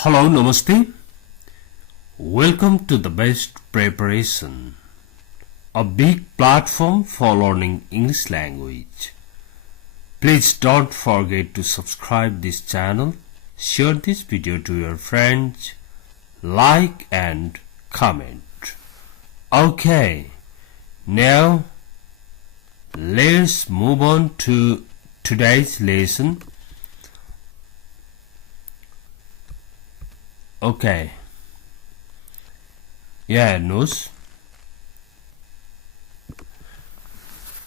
Hello, Namaste. Welcome to the Best Preparation, a big platform for learning English language. Please don't forget to subscribe this channel, share this video to your friends, like and comment. Okay, now let's move on to today's lesson. Okay, यहाँ हेर्नुहोस्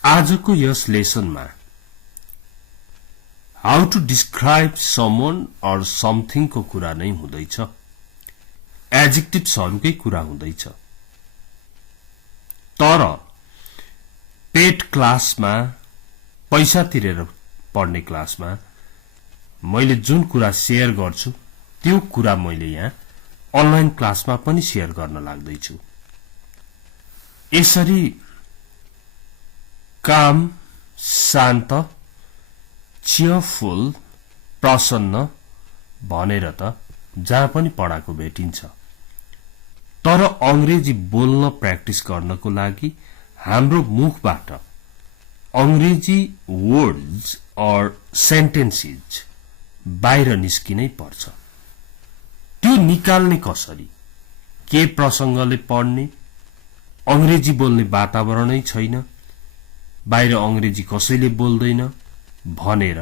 आजको यस लेसनमा how to describe someone और something को कुरा नै हुँदैछ। एडजेक्टिभ्सहरुकै कुरा हुँदैछ। तर पेड क्लासमा पैसा तिरेर पढ्ने क्लासमा मैले जुन कुरा शेयर गर्छु त्यो कुरा मैले यहाँ अनलाइन क्लासमा पनि शेयर गर्न लाग्दैछु। यसरी काम शान्त चियरफुल प्रसन्न भनेर त जहाँ पनि पढाको भेटिन्छ। तर अंग्रेजी बोल्न प्र्याक्टिस गर्नको लागि हाम्रो मुखबाट अंग्रेजी वर्ड्स और सेन्टेन्सेस बाहिर निस्किनै पर्छ। त्यो निकाल्ने कसरी? के प्रसंगले पढ्ने? अंग्रेजी बोल्ने वातावरणै छैन, बाहिर अंग्रेजी कसैले बोल्दैन भनेर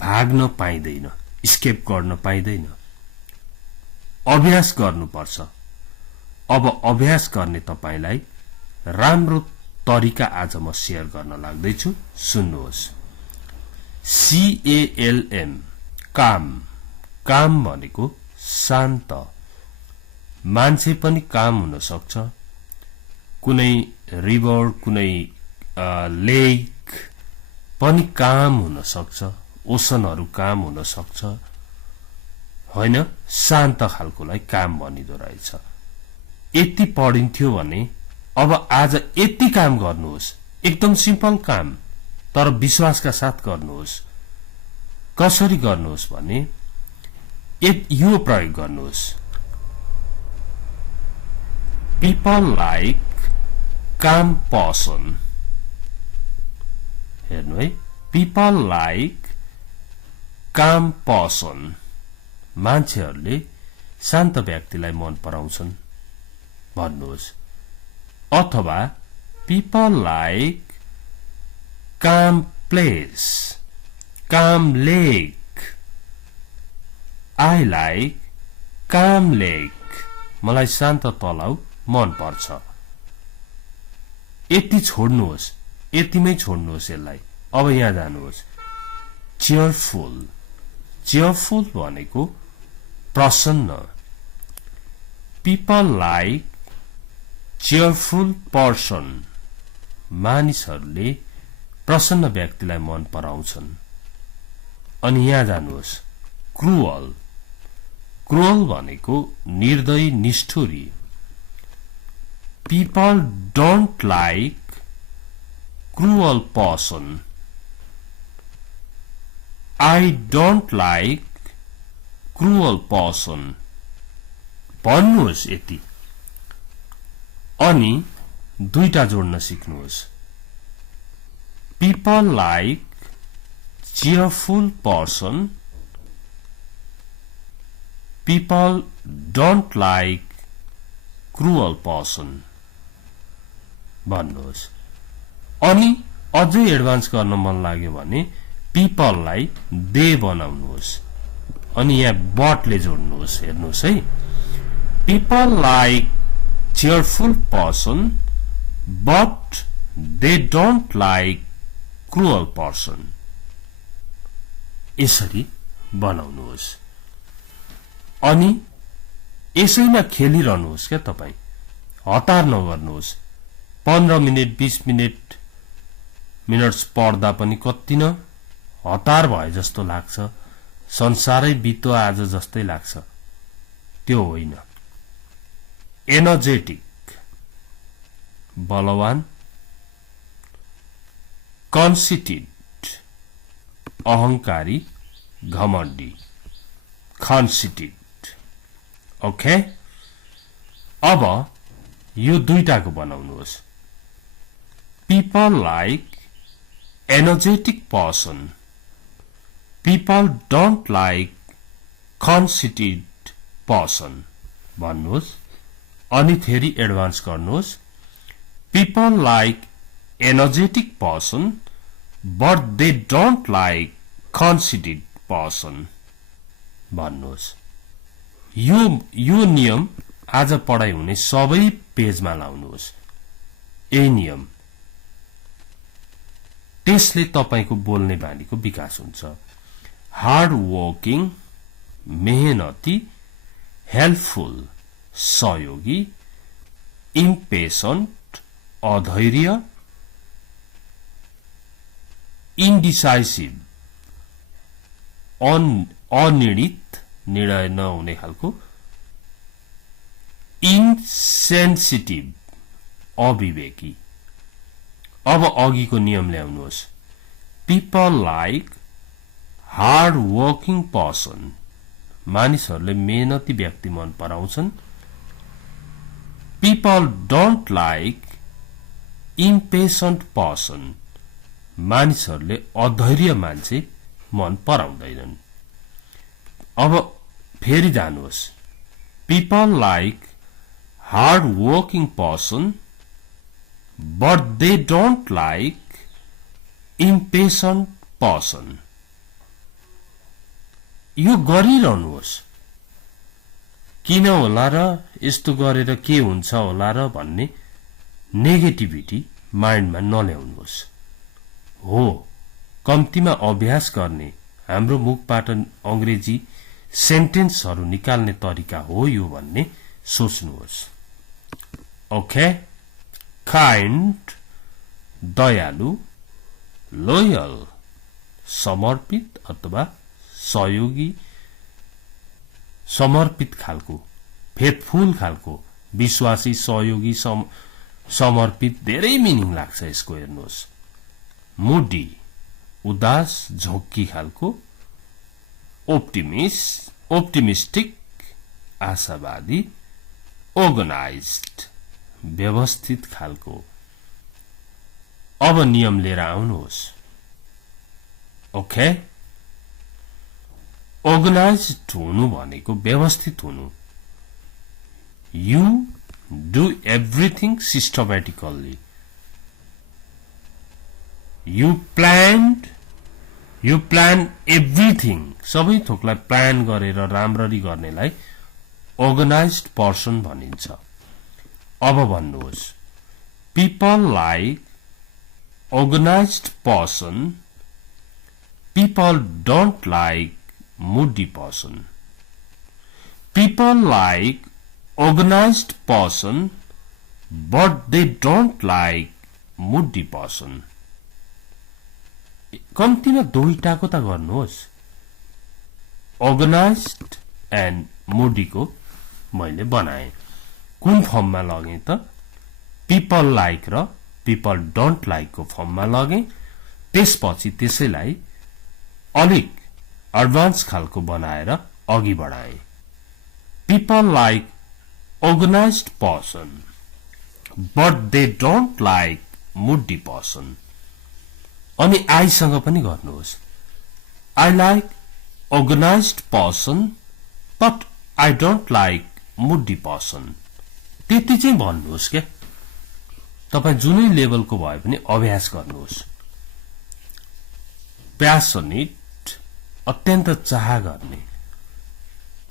भाग्न पाइदैन, स्केप गर्न पाइदैन। अभ्यास गर्नुपर्छ। अब अभ्यास गर्ने तपाईलाई राम्रो तरिका आज म शेयर गर्न लाग्दैछु, सुन्नुहोस्। CALM काम। काम भनेको शान्त। मान्छे पनि काम हुन सक्छ। कुनै रिभर, कुनै लेक पनि काम हुन सक्छ। ओशनहरु काम हुन सक्छ। हैन, शान्त खालकोलाई काम भनिदो रहेछ। यति पढिन्थ्यो भने अब आज यति काम गर्नुहोस्। एकदम सिम्पल काम, तर विश्वासका साथ गर्नुहोस्। कसरी गर्नुहोस् भने यो प्रयोग गर्नुहोस्। People like calm person. हेर्नु है, people like calm person. मान्छेहरूले शान्त व्यक्तिलाई मन पराउँछन् भन्नुहोस्। अथवा people like calm place, calm lake. I like calm lake. मलाई शान्त तलाउ मन पर्छ। यति छोड्नुहोस्, यतिमै छोड्नुहोस् यसलाई। अब यहाँ जानुहोस्। cheerful. cheerful भनेको प्रसन्न। people like cheerful person. मानिसहरूले प्रसन्न व्यक्तिलाई मन पराउँछन्। अनि यहाँ जानुहोस्। cruel. क्रूअल भनेको निर्दयी निष्ठुरी। People don't like cruel person. I don't like cruel person. भन्नुहोस् यति। अनि दुईटा जोड्न सिक्नुहोस्। People like cheerful person. People don't like cruel person. भन्नुहोस्। अनि अझै एडभान्स गर्न मन लाग्यो भने people लाई they बनाउनुहोस्। अनि यहाँ but ले जोड्नुहोस्। हेर्नुहोस् है। People like cheerful person but they don't like cruel person. यसरी बनाउनुहोस्। अनि यसैमा खेलिरहनुहोस् क्या तपाई। हतार नगर्नुहोस्। 15 मिनेट 20 मिनट्स पढ्दा पनि कति न हतार भए जस्तो लाग्छ। संसारै बित्यो आज जस्तै लाग्छ। त्यो होइन। एनर्जेटिक बलवान। कन्सिटेड अहंकारी घमण्डी। conceited. Okay? अब यो दुईटाको बनाउनुहोस्. People like energetic person. People don't like conceited person. भन्नुहोस्. अनि फेरि एडभान्स गर्नुहोस्. People like energetic person, but they don't like conceited person. भन्नुहोस्. यो नियम आज पढाइ हुने सबै पेजमा लाउनुहोस्. यही नियम. त्यसले तपाईको बोल्ने बानीको विकास हुन्छ. हार्ड वर्किङ, मेहनती, हेल्पफुल, सहयोगी, इम्पेशन्ट, अधैर्य, इन्डिसाइसिभ, अनिर्णित, निर्णय नहुने खालको, इन्सेन्सिटिभ, अविवेकी. अब अघिको नियम ल्याउनुहोस्. People like hard working person. मानिसहरूले मेहनती व्यक्ति मन पराउँछन्. People don't like impatient person. मानिसहरूले अधैर्य मान्छे मन पराउँदैनन्. अब फेरि जानुहोस्. People like hard working person, but they don't like impatient person. यो गरिरहनुहोस्. किन होला र यस्तो गरेर के हुन्छ होला र भन्ने नेगेटिभिटी माइन्डमा नल्याउनुहोस्. हो, कम्तीमा अभ्यास गर्ने हाम्रो मुखबाट अंग्रेजी सेन्टेन्सहरू निकाल्ने तरिका हो यो भन्ने सोच्नुहोस्. ओके? काइन्ड, दयालु, लोयल, समर्पित अथवा सहयोगी, समर्पित खालको, फेथफुल खालको, विश्वासी, सहयोगी, समर्पित, धेरै मिनिङ लाग्छ यसको. हेर्नुहोस्. मुडी, उदास, झोक्की खालको, ओप्टिमिस्टिक, आशावादी, अर्गनाइज्ड, व्यवस्थित खालको. अब नियम लिएर आउनुहोस्. ओके? अर्गनाइज्ड हुनु भनेको व्यवस्थित हुनु. You do everything systematically. You plan everything. सबै थोकलाई प्लान गरेर राम्ररी गर्नेलाई अर्गनाइज्ड पर्सन भनिन्छ. अब भन्नुहोस्. पीपल like organized person. People don't like moody person. People like organized person, but they don't like moody person. कम्तीमा दुईटाको त गर्नुहोस्. अर्गनाइज्ड एन्ड moody को मैले बनाए. कुन फर्ममा लगे त? पीपल लाइक र पीपल डोन्ट लाइक को फर्ममा लगे. त्यसपछि त्यसैलाई अलिक एडभान्स खालको बनाएर अघि बढाए. People like organized person, but they don't like moody person. अनि आईसँग पनि गर्नुहोस्. I like organized person, but I don't like moody person. त्यति चाहिँ भन्नुहोस् के. तपाई जुनै लेभलको भए पनि अभ्यास गर्नुहोस्. प्यासनेट, अत्यन्त चाह गर्ने.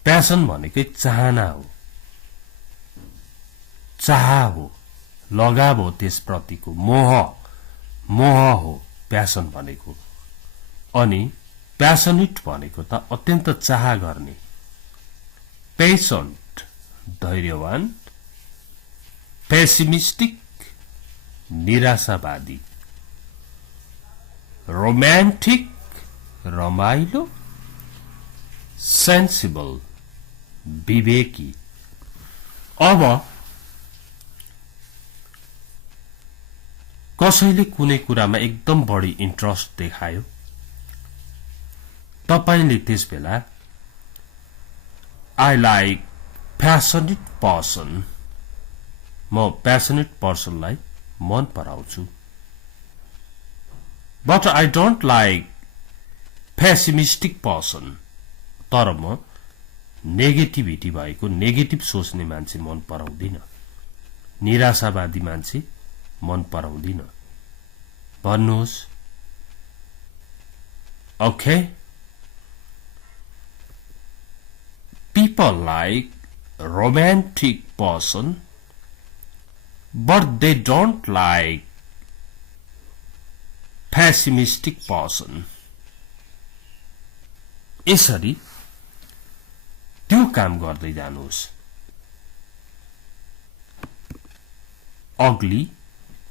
प्यासन भनेकै चाहना हो, चाह हो, लगाव हो, त्यसप्रतिको मोह हो प्यासन भनेको. अनि प्यासनेट भनेको त अत्यन्त चाह गर्ने. पेशेन्ट, धैर्यवान. पेसिमिस्टिक, निराशावादी. रोमान्टिक, रमाइलो. सेन्सिबल, विवेकी. अब कसैले कुनै कुरामा एकदम बढी इन्ट्रेस्ट देखायो, तपाईले त्यसबेला I like passionate person. म passionate personलाई मन पराउँछु. But I don't like pessimistic person. तर म नेगेटिभिटी भएको नेगेटिभ सोच्ने मान्छे मन पराउँदिन. निराशावादी मान्छे मन पराउँदिन. भन्नुहोस्. Okay? People like romantic person, but they don't like pessimistic person. यसरी त्यो काम गर्दै जानुहोस्. अग्ली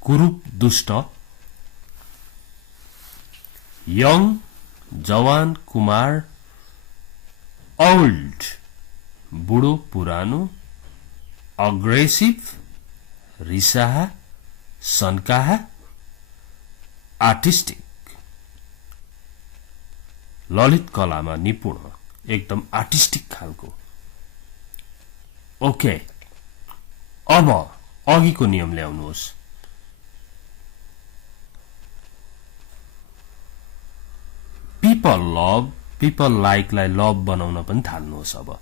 कुरूप दुष्ट, यङ जवान कुमार, ओल्ड बुढो पुरानो, अग्रेसिभ रिसाहा सन्काहा, आर्टिस्टिक ललित कलामा निपुण एकदम आर्टिस्टिक खालको. ओके, अब अघिको नियम ल्याउनुहोस्. पिपल लभ, पिपल लाइकलाई लभ बनाउन पनि थाल्नुहोस्. अब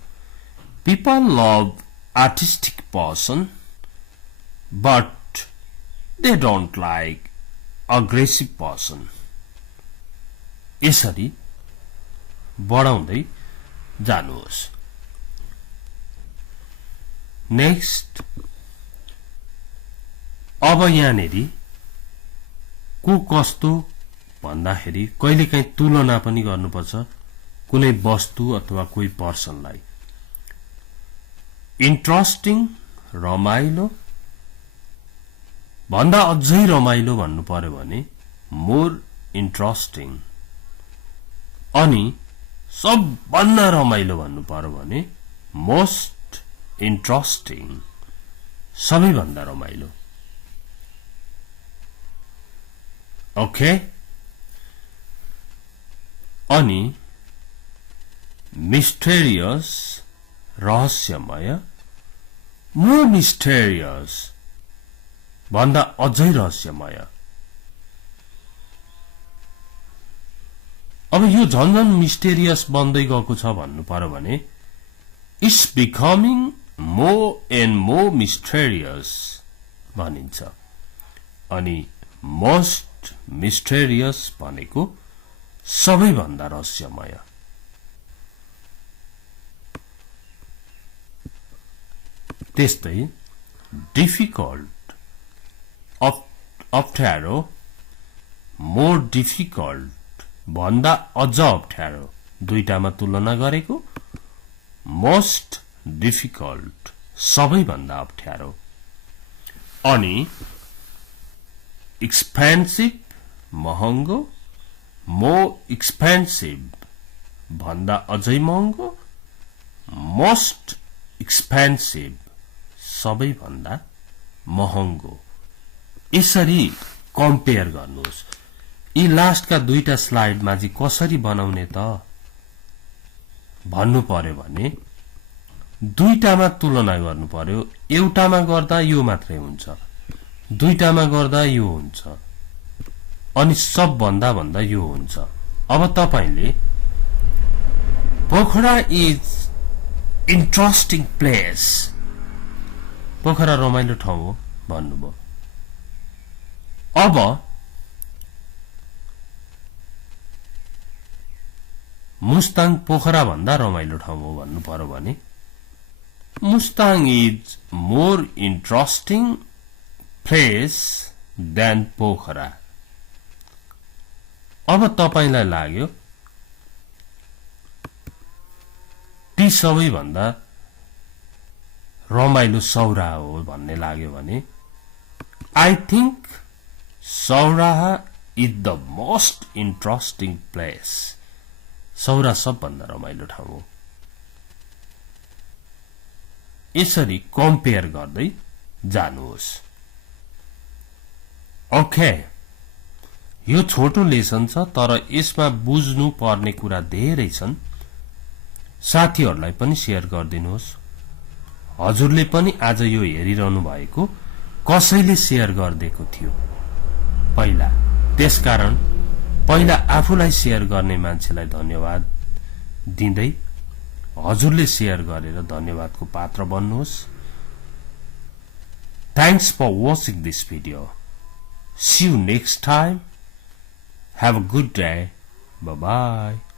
people love artistic person, but they don't like aggressive person. यसरी बढाउँदै जानुहोस्. नेक्स्ट, अब यहाँनेरि को कस्तो भन्दाखेरि कहिलेकाहीँ तुलना पनि गर्नुपर्छ कुनै वस्तु अथवा कोही पर्सनलाई. इन्ट्रेस्टिङ रमाइलो भन्दा अझै रमाइलो भन्नु पर्यो भने मोर इन्ट्रेस्टिङ. अनि सबभन्दा रमाइलो भन्नु पर्यो भने मोस्ट इन्ट्रेस्टिङ, सबैभन्दा रमाइलो. ओके. अनि मिस्टेरियस रहस्यमय, मोर मिस्टेरियस भन्दा अझै रहस्यमय. अब यो झन्झन मिस्टेरियस बन्दै गएको छ भन्नु पर्यो भने it's becoming more and more mysterious भनिन्छ. अनि मोस्ट मिस्टेरियस भनेको सबैभन्दा रहस्यमय. त्यस्तै डिफिकल्ट, अप्ठ्यारो, मोर डिफिकल्ट भन्दा अझ अप्ठ्यारो, दुईटामा तुलना गरेको. मोस्ट डिफिकल्ट सबैभन्दा अप्ठ्यारो. अनि एक्सपेन्सिभ महँगो, मोर एक्सपेन्सिभ भन्दा अझै महँगो, मोस्ट एक्सपेन्सिभ सबैभन्दा महँगो. यसरी कम्पेयर गर्नुहोस्. यी लास्टका दुईटा स्लाइडमा चाहिँ कसरी बनाउने त भन्नु पर्यो भने दुईटामा तुलना गर्नु पर्यो. एउटामा गर्दा यो मात्रै हुन्छ, दुईटामा गर्दा यो हुन्छ, अनि सबभन्दा भन्दा यो हुन्छ. अब तपाईले Pokhara is interesting place, Pokhara रमाइलो ठाउँ हो भन्नुभयो. अब मुस्ताङ पोखरा भन्दा रमाइलो ठाउँ हो भन्नु पर्यो भने Mustang is more interesting place than Pokhara. अब तपाईलाई लाग्यो ती सबैभन्दा रमाइलो सौराहा हो भन्ने लाग्यो भने I think Sauraha is the most interesting place. Sauraha सबभन्दा रमाइलो ठाउँ हो. यसरी कम्पेयर गर्दै जानुहोस्. ओके, यो छोटो लेसन छ तर यसमा बुझ्नु पर्ने कुरा धेरै छन्. साथीहरूलाई पनि शेयर गरिदिनुहोस्। हजुरले पनि आज यो हेरिरहनु भएको कसैले शेयर गरिदिएको थियो पहिला, त्यसकारण पहिला आफूलाई शेयर गर्ने मान्छेलाई धन्यवाद दिँदै हजुरले शेयर गरेर धन्यवादको पात्र बन्नुहोस्। Thanks for watching this video. See you next time. Have a good day. Bye-bye.